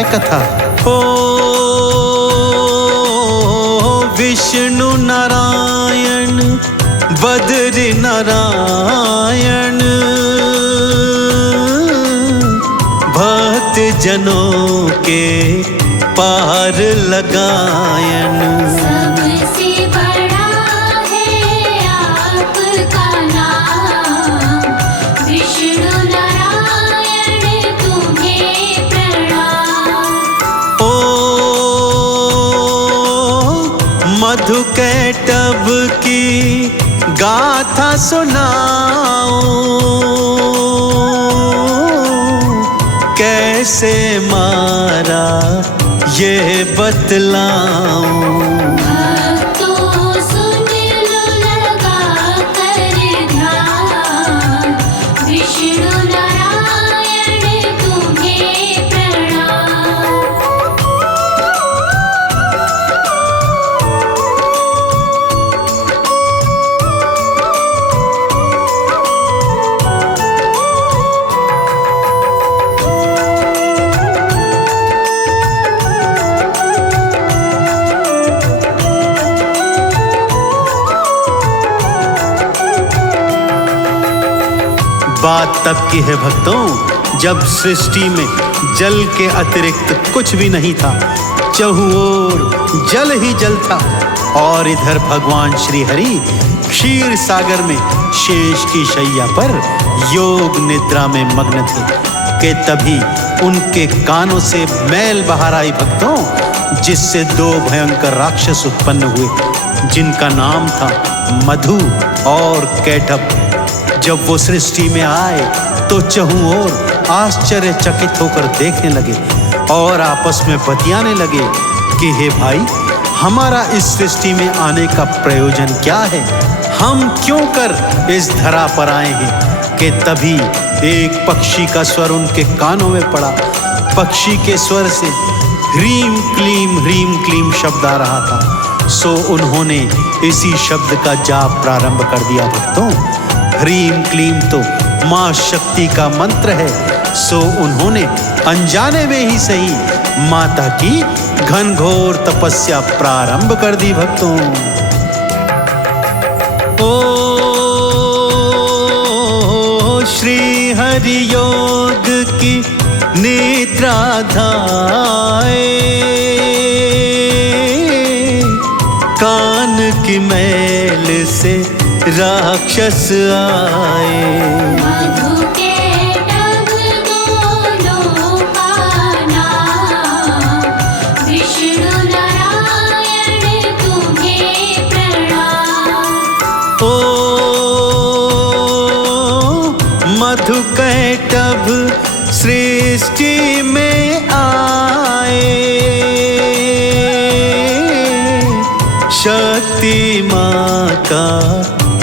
सुनाए कथा। ओ विष्णु नारायण बद्री नारायण, भक्त जनों के पार लगायन। सबसे बड़ा है आपका नाम, विष्णु नारायण तुम्हें प्रणाम। ओ मधुकैटभ की गाथा सुनाओ, कैसे मारा ये बतलाऊं। भक्तों सुन लो लगा कर ध्यान, विष्णु नारायण तुम्हें प्रणाम। बात तब की है भक्तों, जब सृष्टि में जल के अतिरिक्त कुछ भी नहीं था। चहुं ओर जल ही जल था और इधर भगवान श्री हरि क्षीर सागर में शेष की शैया पर योग निद्रा में मग्न थे कि तभी उनके कानों से मैल बाहर आई भक्तों, जिससे दो भयंकर राक्षस उत्पन्न हुए जिनका नाम था मधु और कैटभ। जब वो सृष्टि में आए तो चहुं ओर आश्चर्यचकित होकर देखने लगे और आपस में बतियाने लगे कि हे भाई, हमारा इस सृष्टि में आने का प्रयोजन क्या है, हम क्यों कर इस धरा पर आए हैं। कि तभी एक पक्षी का स्वर उनके कानों में पड़ा। पक्षी के स्वर से ह्रीम क्लीम शब्द आ रहा था। सो उन्होंने इसी शब्द का जाप प्रारंभ कर दिया भक्तों। ह्रीम क्लीम तो मां शक्ति का मंत्र है। सो उन्होंने अनजाने में ही सही माता की घनघोर तपस्या प्रारंभ कर दी भक्तों। ओ श्री हरि योग की निद्रा धाए, कान की मैल से राक्षस आए। मधु कैटभ दोनों का नाम, विष्णु नारायण तुम्हें प्रणाम। ओ मधु कैटभ सृष्टि में आए, शक्ति माँ का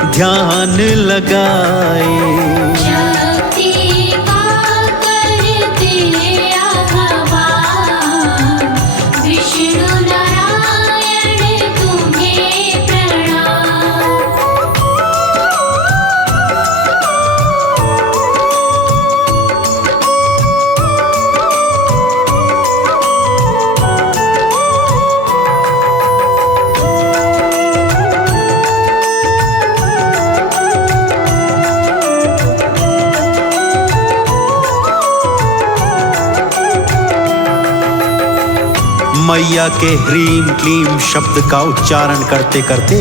ध्यान लगाए। शक्ति का करते आह्वान, विष्णु नारायण तुम्हें प्रणाम। मैया के ह्रीम क्लीम शब्द का उच्चारण करते करते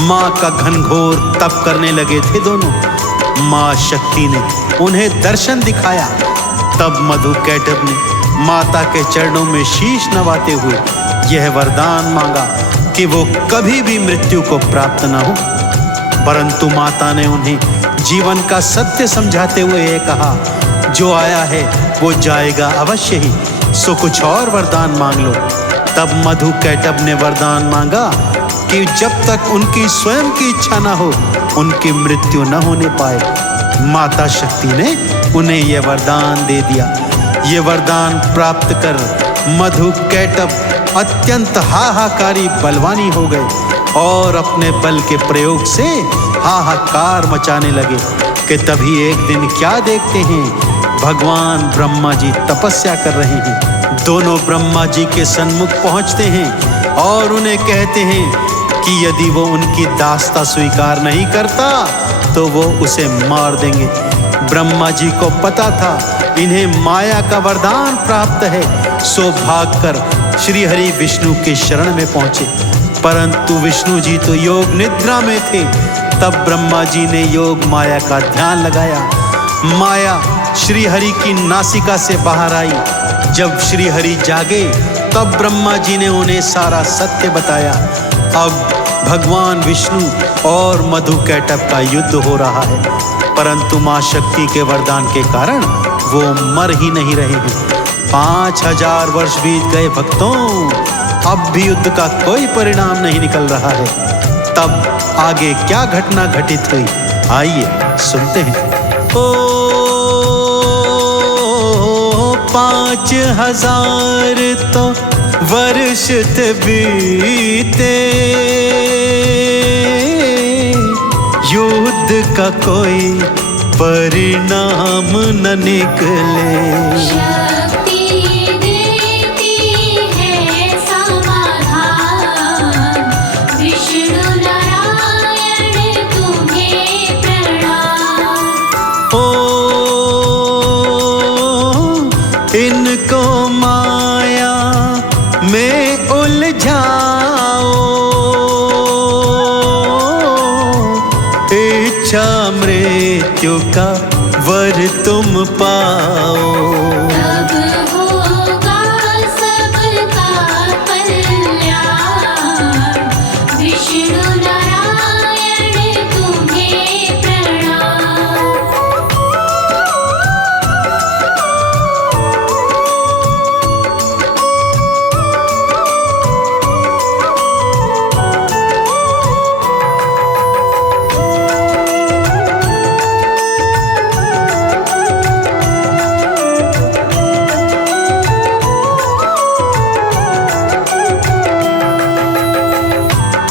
माँ का घनघोर तप करने लगे थे दोनों। माँ शक्ति ने उन्हें दर्शन दिखाया। तब मधु कैटभ ने माता के चरणों में शीश नवाते हुए यह वरदान मांगा कि वो कभी भी मृत्यु को प्राप्त न हो। परंतु माता ने उन्हें जीवन का सत्य समझाते हुए ये कहा, जो आया है वो जाएगा अवश्य ही, सो कुछ और वरदान मांग लो। तब मधु कैटभ ने वरदान मांगा कि जब तक उनकी स्वयं की इच्छा न हो उनकी मृत्यु न होने पाए। माता शक्ति ने उन्हें यह वरदान दे दिया। ये वरदान प्राप्त कर मधु कैटभ अत्यंत हाहाकारी बलवानी हो गए और अपने बल के प्रयोग से हाहाकार मचाने लगे। कि तभी एक दिन क्या देखते हैं, भगवान ब्रह्मा जी तपस्या कर रहे हैं। दोनों ब्रह्मा जी के सन्मुख पहुंचते हैं और उन्हें कहते हैं कि यदि वो उनकी दास्ता स्वीकार नहीं करता तो वो उसे मार देंगे। ब्रह्मा जी को पता था इन्हें माया का वरदान प्राप्त है, सो भागकर श्री हरि विष्णु के शरण में पहुंचे। परंतु विष्णु जी तो योग निद्रा में थे। तब ब्रह्मा जी ने योग माया का ध्यान लगाया। माया श्री हरि की नासिका से बाहर आई। जब श्री हरि जागे तब ब्रह्मा जी ने उन्हें सारा सत्य बताया। अब भगवान विष्णु और मधुकैटभ का युद्ध हो रहा है, परंतु मां शक्ति के वरदान के कारण वो मर ही नहीं रहे हैं। 5000 वर्ष बीत गए भक्तों, अब भी युद्ध का कोई परिणाम नहीं निकल रहा है। तब आगे क्या घटना घटित हुई, आइए सुनते हैं। 5000 तो वर्ष बीते, युद्ध का कोई परिणाम न निकले। शक्ति देती है समाधान, विष्णु नारायण तुम्हें प्रणाम। इनको माया में उलझाओ, इच्छा मृत्यु का वर तुम पाओ। तब होगा सबका कल्याण, विष्णु नारायण तुम्हें प्रणाम।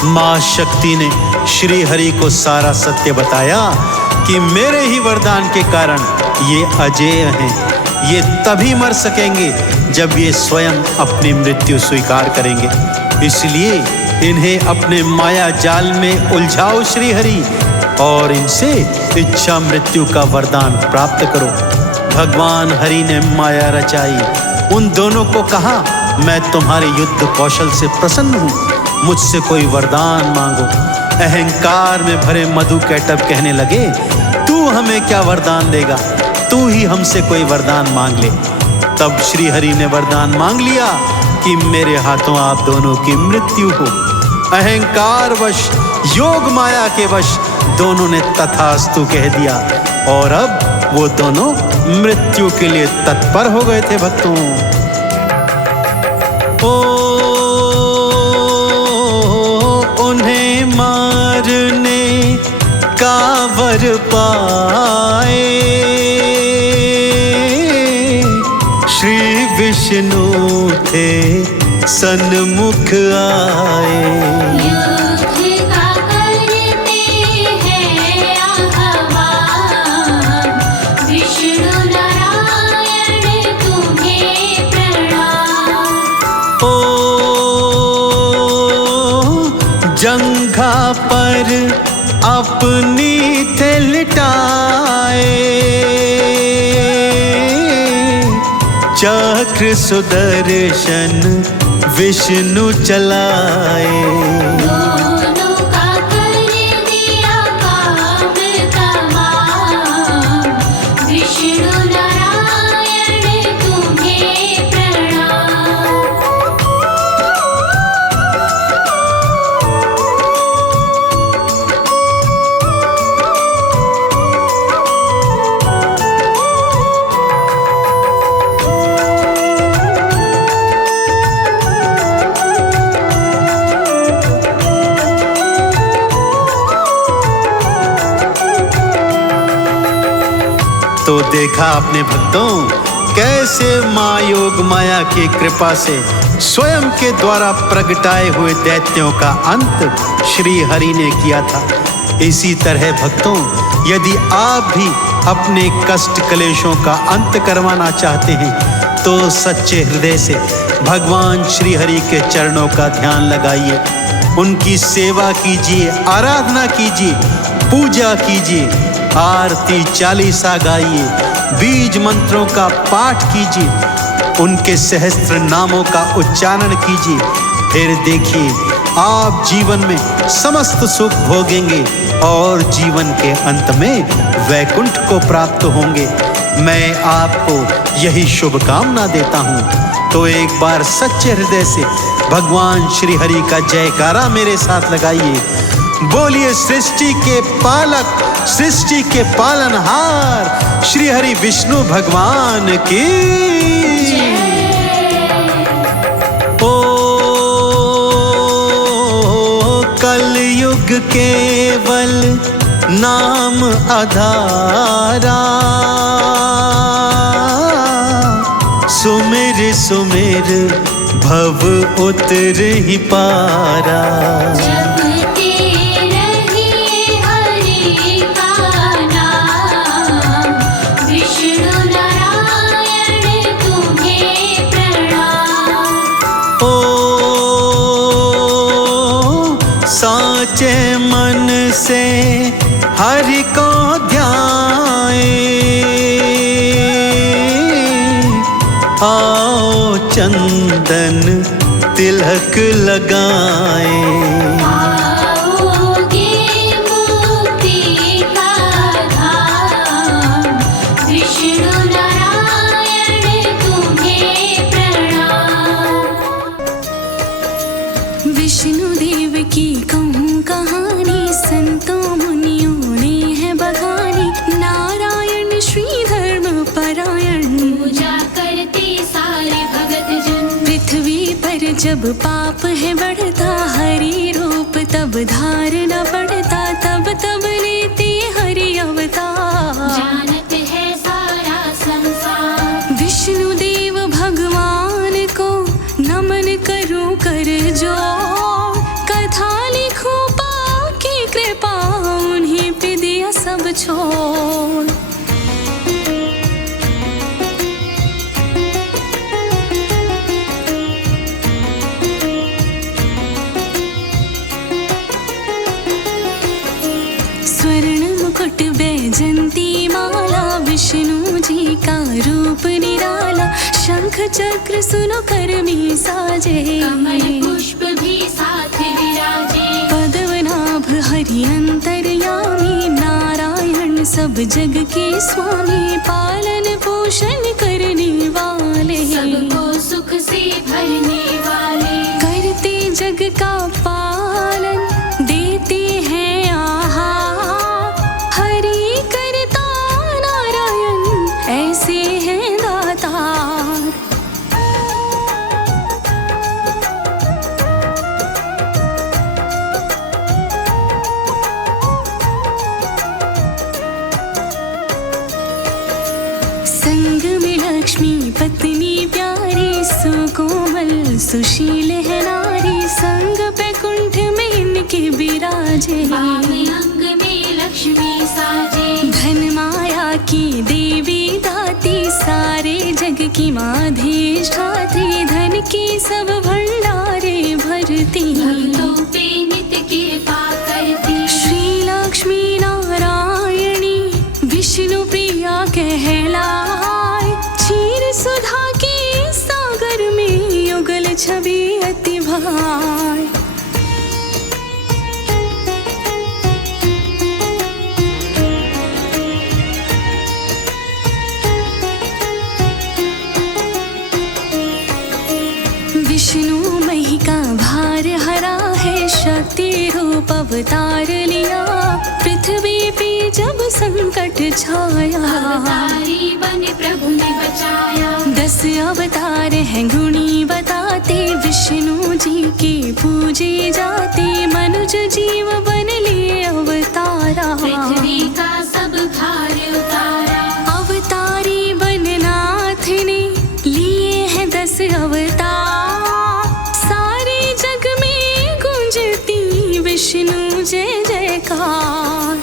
मां शक्ति ने श्री हरि को सारा सत्य बताया कि मेरे ही वरदान के कारण ये अजेय हैं। ये तभी मर सकेंगे जब ये स्वयं अपनी मृत्यु स्वीकार करेंगे। इसलिए इन्हें अपने माया जाल में उलझाओ श्री हरि, और इनसे इच्छा मृत्यु का वरदान प्राप्त करो। भगवान हरि ने माया रचाई। उन दोनों को कहा, मैं तुम्हारे युद्ध कौशल से प्रसन्न हूँ, मुझसे कोई वरदान मांगो। अहंकार में भरे मधुकैटभ कहने लगे, तू हमें क्या वरदान देगा, तू ही हमसे कोई वरदान मांग ले। तब श्री हरि ने वरदान मांग लिया कि मेरे हाथों आप दोनों की मृत्यु हो। अहंकार वश, योग माया के वश दोनों ने तथास्तु कह दिया, और अब वो दोनों मृत्यु के लिए तत्पर हो गए थे भक्तों। उन्हें मारने का वर पाए श्री विष्णु थे सन्मुख आए। युद्ध का करते हैं आह्वान, विष्णु नारायण तुम्हें प्रणाम। जंघा पर अपनी थे लिटाए, चक्र सुदर्शन विष्णु चलाए। दोनों का कर दिया काम तमाम, विष्णु नारायण तुम्हें प्रणाम। तो देखा अपने भक्तों, कैसे माँ योग माया की कृपा से स्वयं के द्वारा प्रगटाए हुए दैत्यों का अंत श्री हरि ने किया था। इसी तरह भक्तों, यदि आप भी अपने कष्ट क्लेशों का अंत करवाना चाहते हैं तो सच्चे हृदय से भगवान श्री हरि के चरणों का ध्यान लगाइए, उनकी सेवा कीजिए, आराधना कीजिए, पूजा कीजिए, आरती चालीसा गाइए, बीज मंत्रों का पाठ कीजिए, उनके सहस्त्र नामों का उच्चारण कीजिए। फिर देखिए आप जीवन में समस्त सुख भोगेंगे और जीवन के अंत में वैकुंठ को प्राप्त होंगे। मैं आपको यही शुभकामना देता हूँ। तो एक बार सच्चे हृदय से भगवान श्री हरि का जयकारा मेरे साथ लगाइए। बोलिए सृष्टि के पालक, सृष्टि के पालनहार श्री हरि विष्णु भगवान की। कलयुग केवल नाम आधारा, सुमिर सुमिर भव उतर ही पारा। जपते रहिए हरि का नाम, विष्णु नारायण तुम्हें प्रणाम। साचे मन से हरि को ध्याए, आओ चंदन तिलक लगाए। आओगे मुक्ति का धाम, विष्णु नारायण तुम्हें प्रणाम। विष्णु देव की कहूँ कहानी, संतों मुनियों ने है बखानी। नारायण श्री धर्म परायण, पूजा करते सारे भगत जन। पृथ्वी पर जब पाप है बढ़ता, हरि रूप तब धारना पड़ता। तब तब लेते हरि अवतार, जानत है सारा संसार। विष्णु देव भगवान को नमन करूं कर जोड़। कथा लिखूं पाके कृपा, उन्हीं पे दिया सब छोड़। स्वर्ण मुकुट वैजंती माला, विष्णु जी का रूप निराला। शंख चक्र सुनो कर में साजे, कमल पुष्प भी साथ विराजे। पद्मनाभ हरि अंतर्यामी, नारायण सब जग के स्वामी। पालन पोषण करने वाले, सबको सुख से भरने वाले। करते जग का पालन, देते हैं आहार। हरि करता नारायण, ऐसे हैं दातार। संग में लक्ष्मी पत्नी प्यारी, सुकोमल सुशील है नारी। संग पे कुंठ में इनके विराजे, बाएं अंग में लक्ष्मी साजे। धन माया की देवी दाती, सारे जग की माधेष्ठात्री। धन की सब भंडारे भरती, भक्तों पे नित्य कृपा करती। श्री लक्ष्मी नारायणी विष्णु प्रिया कहलाए। क्षीर सुधा के सागर में युगल छवि अति भाई। विष्णु मही का भार हरा है, शक्ति रूप अवतार लिया। पृथ्वी पे जब संकट छाया, अवतारी बने प्रभु ने बचाया। 10 अवतार हैं गुणी बताते, विष्णु जी के पूजे जाते। मनुज जीव बन लिए अवतारा, पृथ्वी का सब भार उतारा। अवतारी बननाथ ने लिए हैं 10 अवतार। सारे जग में गूंजती विष्णु जय जयकार।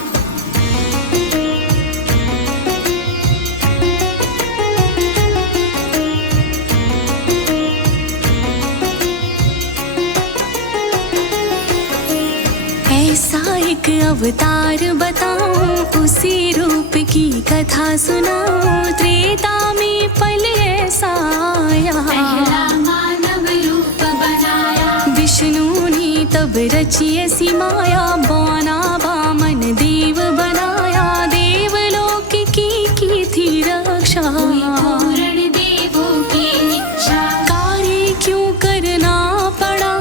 एक अवतार बताऊं, उसी रूप की कथा सुनाऊं। त्रेता में पल ऐसा आया, पहला मानव रूप बनाया। विष्णु ने तब रची ऐसी माया, बौना वामन देव बनाया। देवलोक की थी रक्षा, हुई पूर्ण देवों की इच्छा। कार्य क्यों करना पड़ा,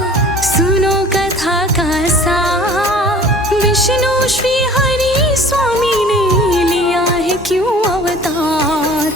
सुनो कथा का सार। विष्णु श्री हरि स्वामी ने लिया है क्यों अवतार।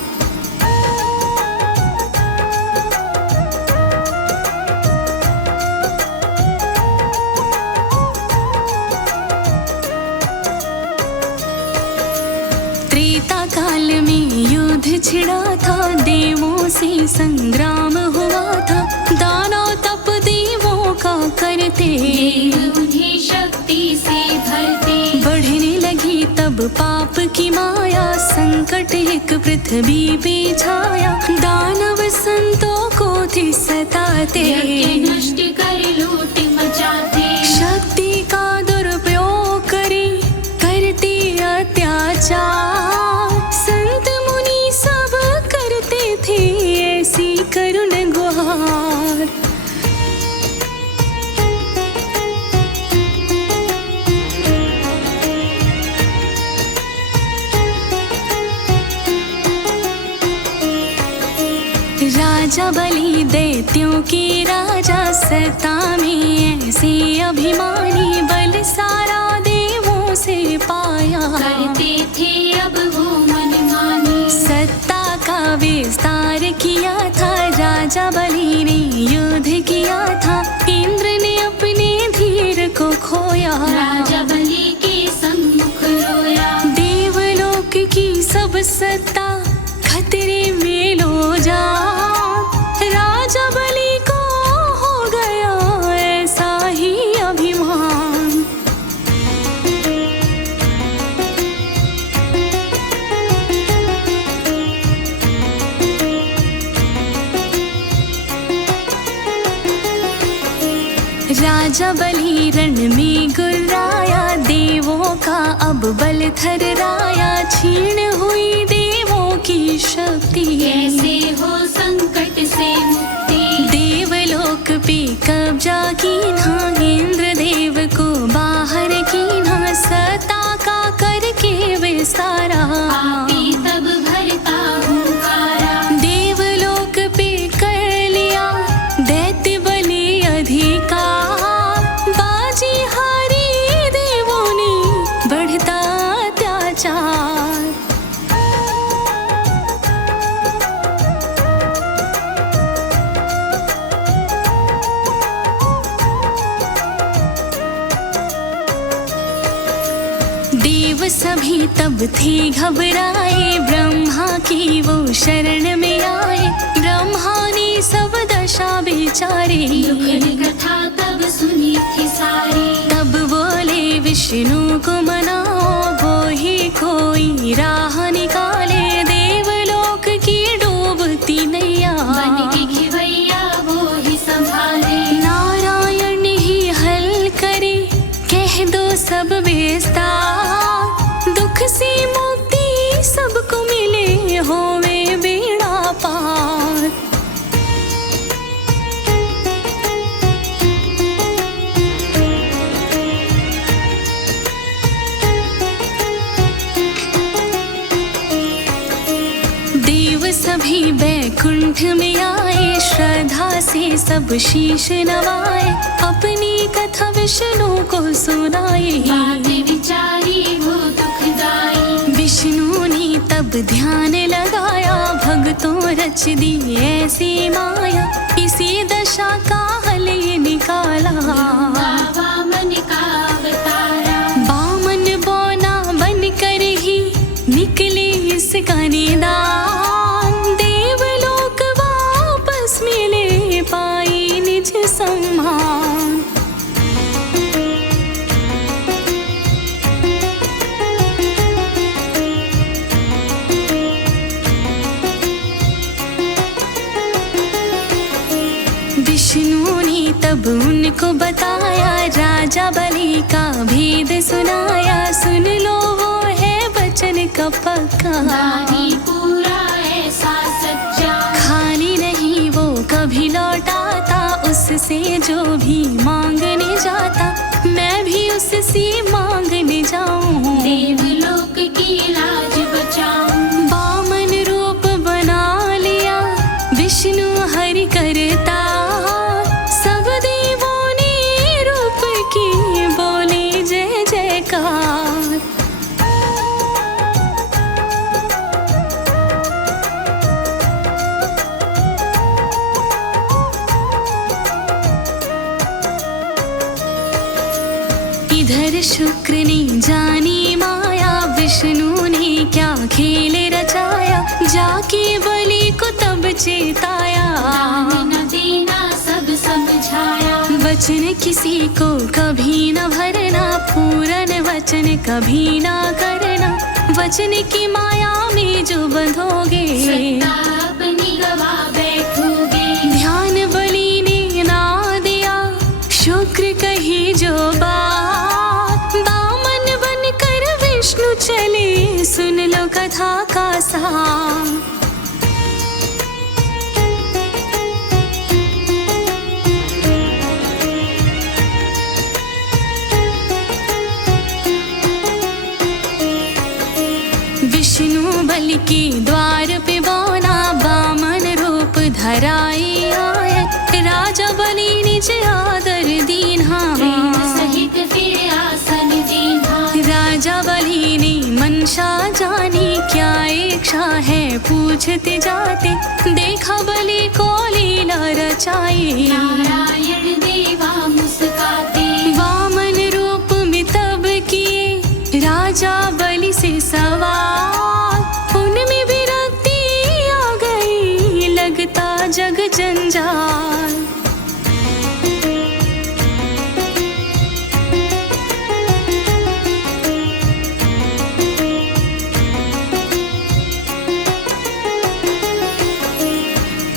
त्रेता काल में युद्ध छिड़ा था, देवों से संग्राम हुआ था। दानव तप देवों का करते, देव उन्हें शक्ति से भरते। बढ़ने लगी तब पाप की माया, संकट एक पृथ्वी पे छाया। दानव संतों को थे सताते, यज्ञ नष्ट कर लूट मचाते। शक्ति का दुरुपयोग करे करते अत्याचार। संत मुनि सब करते थे ऐसी करुण गुहार। राजा बलि दैत्यों के राजा, सत्ता में ऐसे अभिमानी। बल सारा देवों से पाया, करते थे अब वो मनमानी। सत्ता का विस्तार किया था, राजा बलि ने युद्ध किया था। इंद्र ने अपने धीर को खोया, राजा बलि के सम्मुख रोया। देवलोक की सब सत्ता खतरे में लो जा। राजा बलि को हो गया ऐसा ही अभिमान। राजा बलि रण में गुर्राया, देवों का अब बल थर्राया। छीन हुई देवों की शक्ति, कैसे हो संकट से मुक्ति। देवलोक पे कब्जा कीन्हा, इंद्र देव को बाहर कीन्हा। सत्ता का करके विस्तारा, पापी तब भरता हुंकारा। देवलोक पे कर लिया दैत्य बलि अधिकार। बाजी हारी देवों ने बढ़ता अत्याचार। देव सभी तब थे घबराए, ब्रह्मा की वो शरण में आए। ब्रह्मा ने सब दशा बेचारे, दुखद कथा तब सुनी थी सारी। तब बोले विष्णु को मनाओ, वो ही कोई राह निकाले। देवलोक की डूबती नैया, बन के खिवैया वो ही संभाले। नारायण ही हल करे, कह दो सब विस्तार। दुख से मुक्ति सबको मिले, होवे बेड़ा पार। देव सभी बैकुंठ में आए, श्रद्धा से सब शीश नवाए। अपनी कथा विष्णु को सुनाए, बात विचारी वो दुखदाई। विष्णु ने तब ध्यान लगाया। भक्तों रच दी ऐसी माया, इसी दशा का हल ये निकाला। वामन का अवतारा, बामन बौना बन कर ही निकले इसका निदान। देवलोक वापस मिले, पाई निज सम्मान। विष्णु ने तब उनको बताया, राजा बलि का भेद सुनाया। सुन लो वो है वचन का पक्का, दानी पूरा ऐसा सच्चा, खाली नहीं वो कभी लौटाता। उससे जो भी मांगने जाता, मैं भी उससे मांगने जाऊं। देवलोक की लाज बचाऊं। वामन रूप बना लिया विष्णु हरि करता, सब देवों ने रूप की बोली जय जयकार। इधर शुक्र ने जानी माया, विष्णु ने क्या खेल रचाया। जाके बलि को तब चेताया, दान न देना सब समझाया। वचन किसी को कभी न भरना, पूरन वचन कभी ना करना। वचन की माया में जो बंधोगे, सत्ता अपनी गवा बैठोगे। ध्यान बलि ने ना दिया, शुक्र कही जो बात। वामन बनकर विष्णु चले, सुन लो कथा का सार। विष्णु बलि के द्वार पे बौना, वामन रूप धराई आए। राजा बलि निज आदर दीन्हा, प्रेम सहित फिर आसन दीन्हा। राजा बलि ने मनसा जानी, क्या इच्छा है पूछते जाते। देखा बलि को लीला रचाई, नारायण देवा मुस्काते। वामन रूप में तब किए राजा बलि से सवाल। उनमें विरक्ति आ गई, लगता जग जंजाल।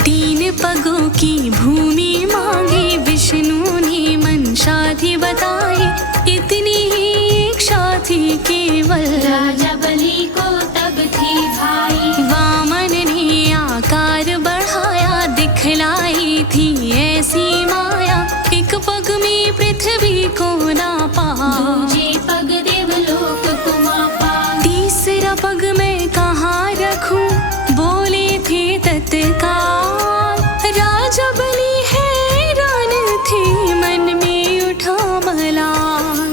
तीन पगों की भूमि मांगी, विष्णु ने मनसा थी बताई। इतनी ही इच्छा थी केवल, राजा बलि को तब थी भाई। वामन ने आकार बढ़ाया, दिखलाई थी ऐसी माया। एक पग में पृथ्वी को नापा, दूजे पग देवलोक को मापा। तीसरा पग मैं कहाँ रखूं, बोले थे तत्काल। राजा बलि हैरान थे, मन में उठा मलाल।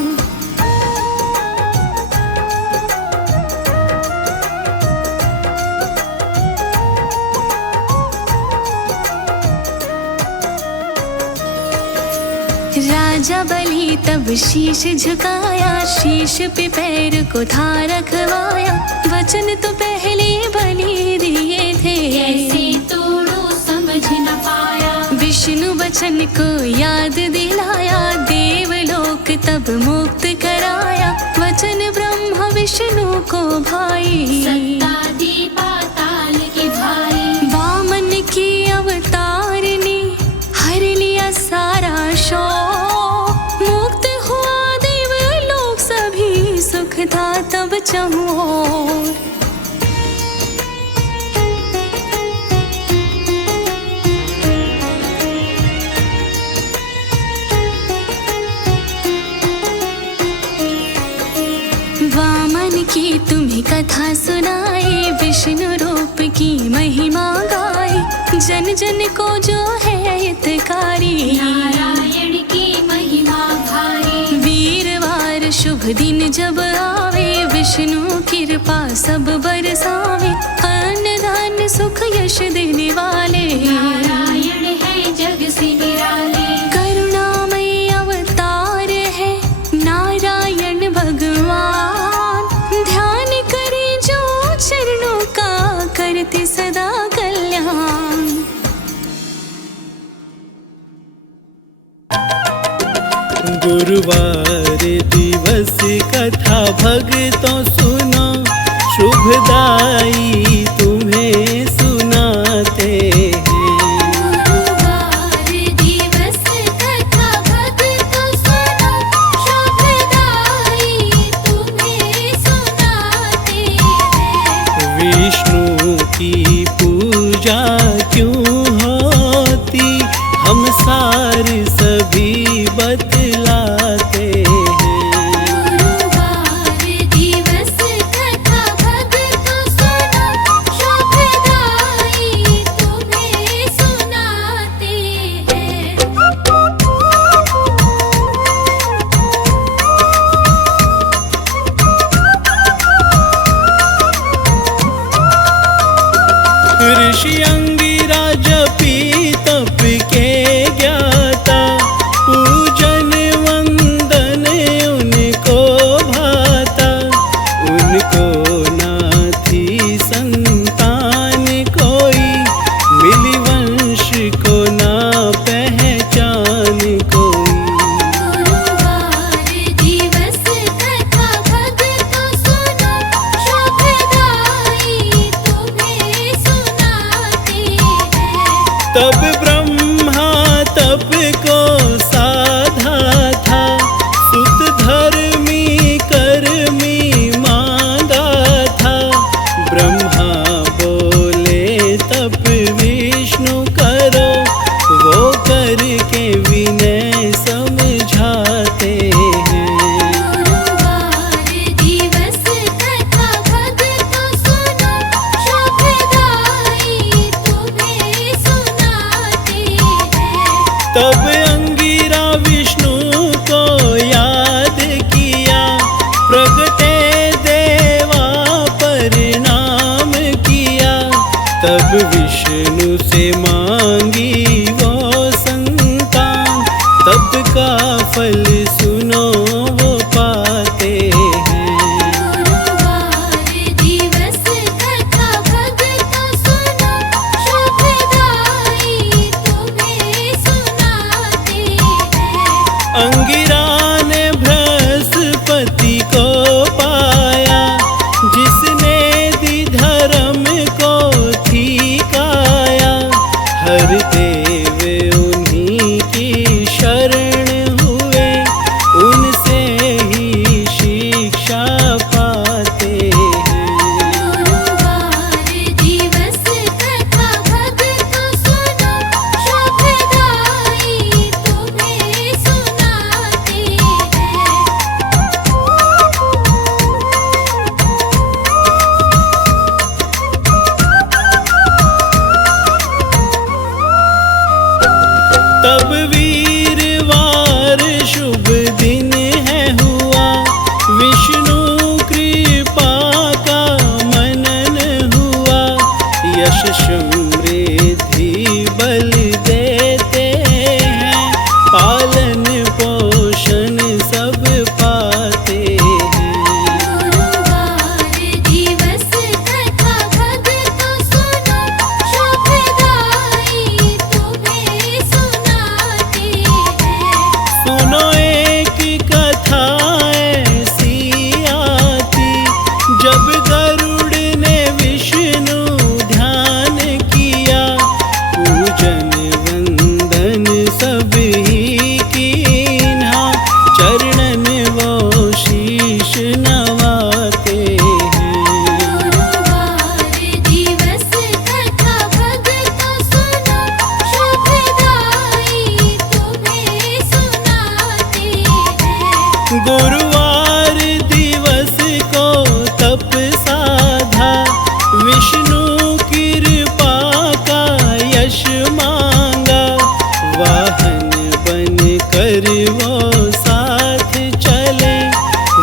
राजा बलि तब शीश झुकाया, शीश पे पैर को था रखवाया। वचन तो पहले बलि दिए थे, कैसे तोड़ो समझ न पाया। विष्णु वचन को याद दिलाया। देवलोक तब मुक्त कराया, वचन ब्रह्मा विष्णु को भाई। सत्ता दी पाताल के भाई। वामन के अवतार ने हर लिया सारा शोक। मुक्त हुआ देवलोक सभी, सुख था तब चमोर। वामन की तुम्हें कथा सुनाए, विष्णु रूप की महिमा गाए। जन जन को जो है हितकारी, नारायण की महिमा भारी। वीरवार शुभ दिन जब आवे, विष्णु कृपा सब बरसावे। अन्न धान सुख यश देने वाले, नारायण है जग से निराले। करुणामय अवतार है नारायण भगवान। ध्यान करे जो चरणों का, करते सदा कल्याण। गुरुवार दिवस कथा भक्तों सुनो, शुभदाई तुम्हें सुनाते हैं। गुरुवार हम सार सभी बतलाते हैं। गुरुवार दिवस कथा भक्तों सुनो, शुभदाई तुम्हें सुनाते हैं। ऋषि अंगिरा जपी तप के ज्ञाता, पूजन वंदन उनको भाता। उनको ना थी संतान कोई, मिली वंश को ना पहचान कोई। गुरुवार दिवस कथा भक्तों सुनो, शुभदाई तुम्हें सुनाते हैं। तब ब्रह्मा तप को साधा था, सुत धर्मी कर्मी मांगा था। ब्रह्मा बोले तप विष्णु करो, वो करके विनय समझाते हैं। गुरुवार दिवस कथा भक्तों सुनो, शुभदाई तुम्हें सुनाते हैं। तब अंगिरा विष्णु को याद किया, प्रगटे देवा प्रणाम किया। तब विष्णु से मांगी वो संतान, तब का फल सुनो वो पाते हैं। गुरुवार दिवस कथा भक्तों सुनो, शुभदाई तुम्हें सुनाते हैं। अंगिरा ने बृहस्पति को पाया, जिसने दी धर्म को ठिकाया। हर देव उन्हीं की शरण हुए, उनसे ही शिक्षा पाते हैं। गुरुवार दिवस कथा भक्तों सुनो, शुभदाई तुम्हें सुनाते हैं। तब वीरवार शुभ दिन है हुआ, विष्णु कृपा का मनन हुआ। यश समृद्धि बल देते हैं, पालन पोषण सब पाते हैं। गुरुवार दिवस कथा भक्तों सुनो, शुभदाई तुम्हें सुनाते हैं। सुनो एक कथा ऐसी आती, जब गरुड़ ने विष्णु ध्यान किया। पूजन वंदन सब ही कीन्हा, चरणन वो शीश नवाते हैं। गुरुवार दिवस कथा भक्तों सुनो, शुभदाई तुम्हें सुनाते हैं। गुरुवार दिवस को तप साधा, विष्णु कृपा का यश मांगा। वाहन बन कर वो साथ चले,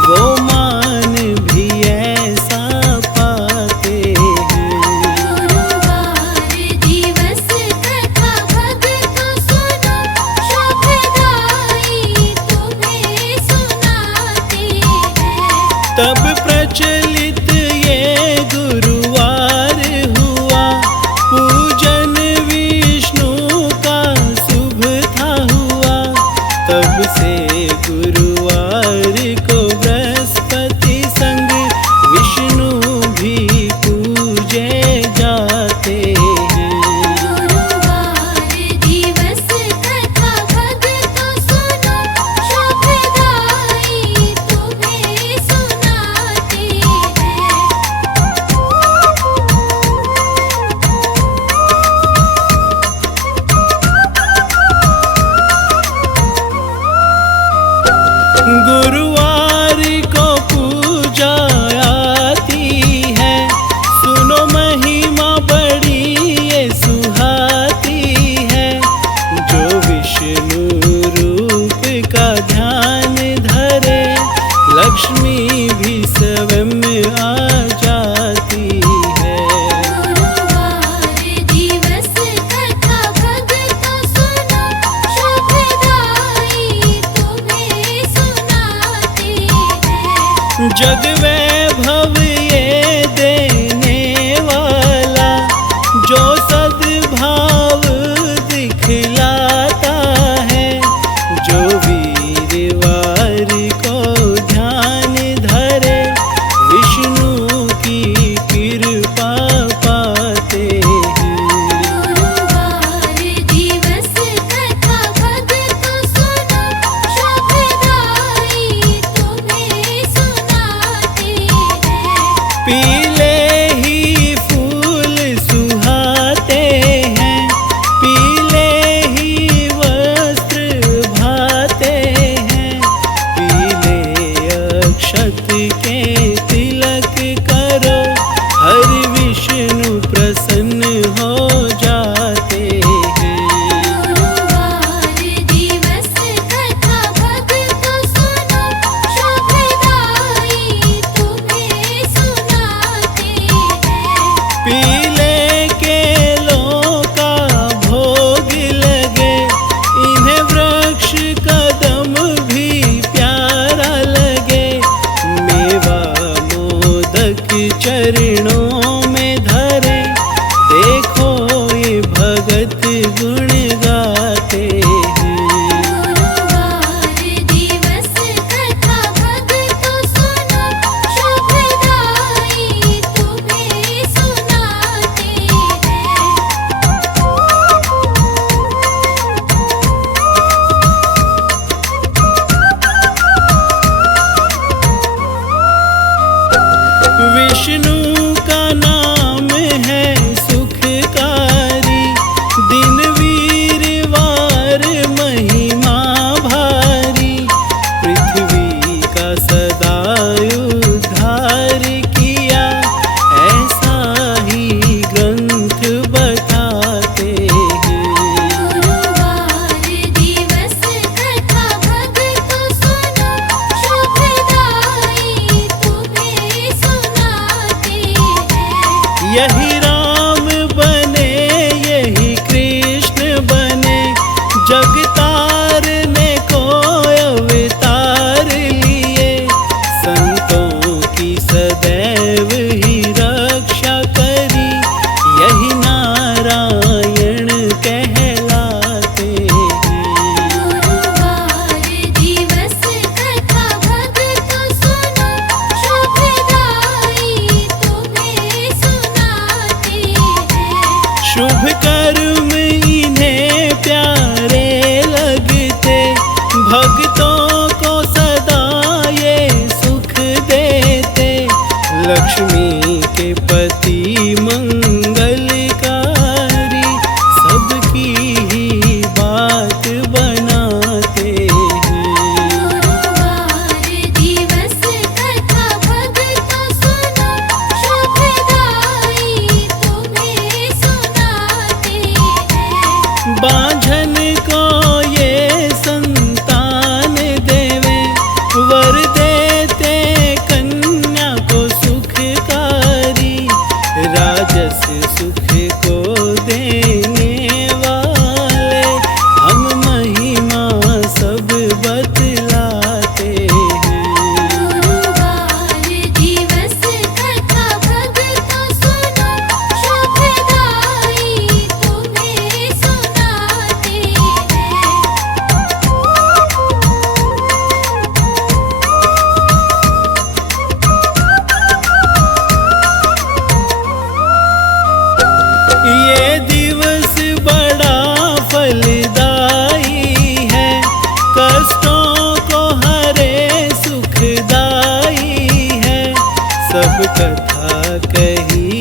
वो मान भी ऐसा पाते हैं। गुरुवार दिवस कथा भक्तों सुनो, शुभदाई तुम्हें सुनाते हैं। तब प्रचलित ये गुरुवार हुआ, पूजन विष्णु का शुभ था हुआ। तब से गुरुवार को बृहस्पति संग विष्णु भी पूजे जाते हैं। गुरुवार दिवस कथा भक्तों सुनो, शुभदाई तुम्हें सुनाते जग वैभव ये देने वाला, जो सद्भाव दिखलाता है, जो वीरवार को ध्यान धरे, विष्णु की कृपा पाते हैं। गुरुवार दिवस कथा भक्त सुनो, शुभदाई तुम्हें सुनाते हैं। पीले ही फूल सुहाते हैं, पीले ही वस्त्र भाते हैं, पीले अक्षत के तिलक करो, हरि विष्णु प्रसन्न हो जाते हैं। गुरुवार दिवस कथा भक्त सुनो, शुभदाई तुम्हें सुनाते हैं। पीले केलों का भोग लगे, इन्हें वृक्ष कदम भी प्यारा लगे, मेवा मोदक चरणों में धरे, देखो ये भगत गुण गाते हैं। गुरुवार दिवस कथा भक्त सुनो, शुभदाई तुम्हें सुनाते हैं। विष्णु का नाम है सुखकारी, दिन वीरवार महिमा भारी, पृथ्वी का सदा उद्धार किया, ऐसा ही ग्रंथ बताते हैं। गुरुवार दिवस कथा भक्त सुनो, शुभदाई तुम्हें सुनाते हैं। यही राम बने, यही कृष्ण बने, जग तारने को अवतार लिए, संतों की सदैव ही रक्षा करी, यही नारायण कहलाते हैं। गुरुवार दिवस कथा भक्त सुनो, शुभदाई तुम्हें सुनाते हैं। शुभ कर्म इन्हें प्यारे लगते, भक्तों को सदा ये सुख देते, लक्ष्मी के पति मंगलकारी, सबकी ही बात बनाते हैं। गुरुवार दिवस कथा भक्त सुनो, शुभदाई तुम्हें सुनाते हैं। बांझन को ये संतान देवे, वर देते कन्या को सुखकारी, राजस सुख को देने वाले, हम महिमा सब बतलाते हैं। गुरुवार दिवस कथा भक्त सुनो, शुभदाई तुम्हें सुनाते हैं। ये दिवस बड़ा फलदाई है, कष्टों को हरे सुखदाई है, सब कथा कही